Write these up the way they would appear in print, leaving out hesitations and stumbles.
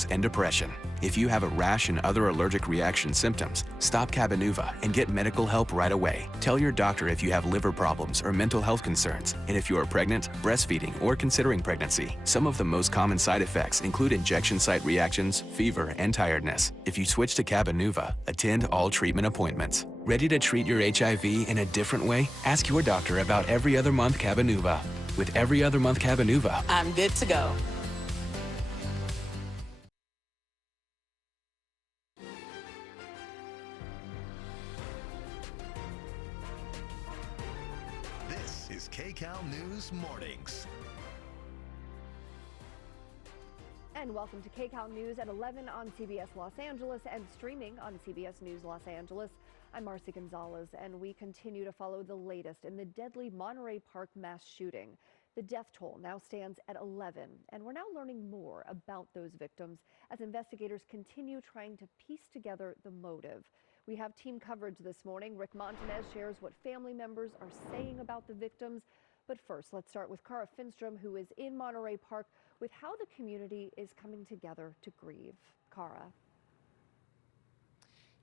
symptoms and depression. If you have a rash and other allergic reaction symptoms, stop Cabenuva and get medical help right away. Tell your doctor if you have liver problems or mental health concerns, and if you are pregnant, breastfeeding, or considering pregnancy. Some of the most common side effects include injection site reactions, fever, and tiredness. If you switch to Cabenuva, attend all treatment appointments. Ready to treat your HIV in a different way? Ask your doctor about every other month Cabenuva. With every other month Cabenuva, I'm good to go. This is KCAL News Mornings. And welcome to KCAL News at 11 on CBS Los Angeles and streaming on CBS News Los Angeles. I'm Marcy Gonzalez, and we continue to follow the latest in the deadly Monterey Park mass shooting. The death toll now stands at 11, and we're now learning more about those victims as investigators continue trying to piece together the motive. We have team coverage this morning. Rick Montanez shares what family members are saying about the victims. But first, let's start with Cara Finstrom, who is in Monterey Park, with how the community is coming together to grieve. Cara.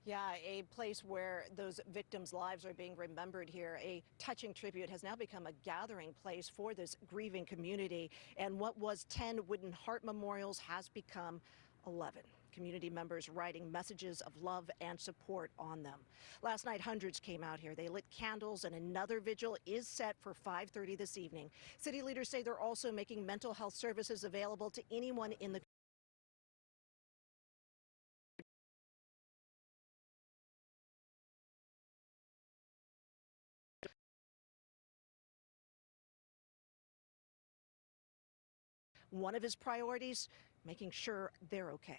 Yeah, a place where those victims' lives are being remembered here. A touching tribute has now become a gathering place for this grieving community. And what was 10 wooden heart memorials has become 11. Community members writing messages of love and support on them. Last night, hundreds came out here. They lit candles, and another vigil is set for 5:30 this evening. City leaders say they're also making mental health services available to anyone in the One of his priorities, making sure they're okay.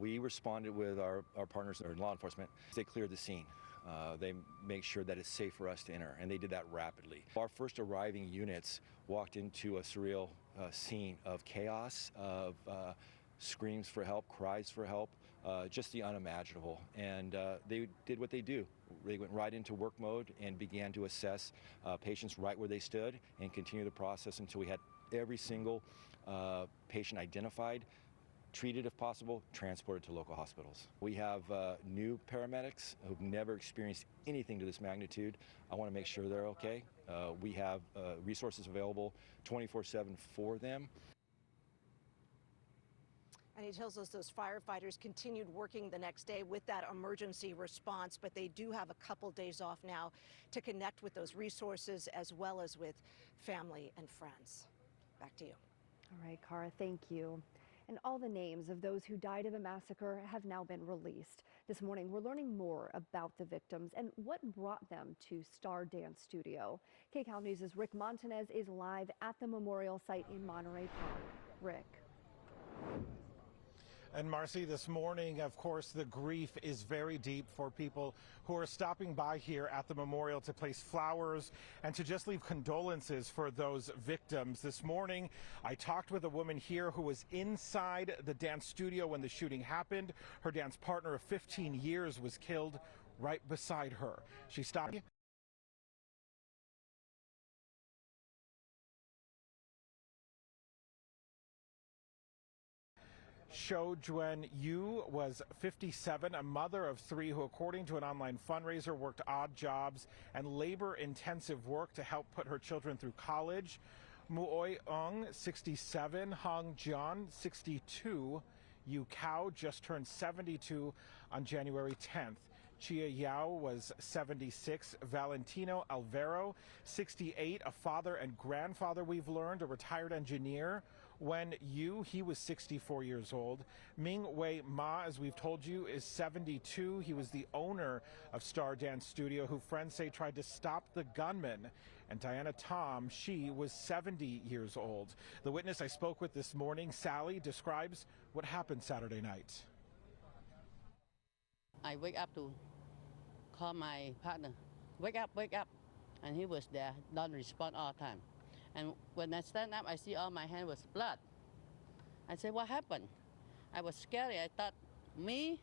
We responded with our partners in law enforcement. They cleared the scene. They make sure that it's safe for us to enter, and they did that rapidly. Our first arriving units walked into a surreal scene of chaos, of screams for help, cries for help, just the unimaginable. And they did what they do. They went right into work mode and began to assess patients right where they stood and continue the process until we had every single patient identified, treated if possible, transported to local hospitals. We have new paramedics who've never experienced anything to this magnitude. I want to make sure they're okay. We have resources available 24/7 for them. And he tells us those firefighters continued working the next day with that emergency response, but they do have a couple days off now to connect with those resources as well as with family and friends. Back to you. All right, Cara, thank you. And all the names of those who died of the massacre have now been released. This morning, we're learning more about the victims and what brought them to Star Dance Studio. KCAL News' Rick Montanez is live at the memorial site in Monterey Park. Rick. And Marcy, this morning, of course, the grief is very deep for people who are stopping by here at the memorial to place flowers and to just leave condolences for those victims. This morning, I talked with a woman here who was inside the dance studio when the shooting happened. Her dance partner of 15 years was killed right beside her. She stopped. Cho Juen Yu was 57, a mother of 3 who, according to an online fundraiser, worked odd jobs and labor-intensive work to help put her children through college. Muoi Ong, 67, Hong Jian, 62, Yu Kao just turned 72 on January 10th. Chia Yao was 76, Valentino Alvaro, 68, a father and grandfather, we've learned, a retired engineer. Wen Yu, he was 64 years old. Ming Wei Ma, as we've told you, is 72. He was the owner of Star Dance Studio, who friends say tried to stop the gunman. And Diana Tom, she was 70 years old. The witness I spoke with this morning, Sally, describes what happened Saturday night. I wake up to call my partner, wake up, and he was there, don't respond all the time. And when I stand up, I see all my hand was blood. I said, what happened? I was scared. I thought, me?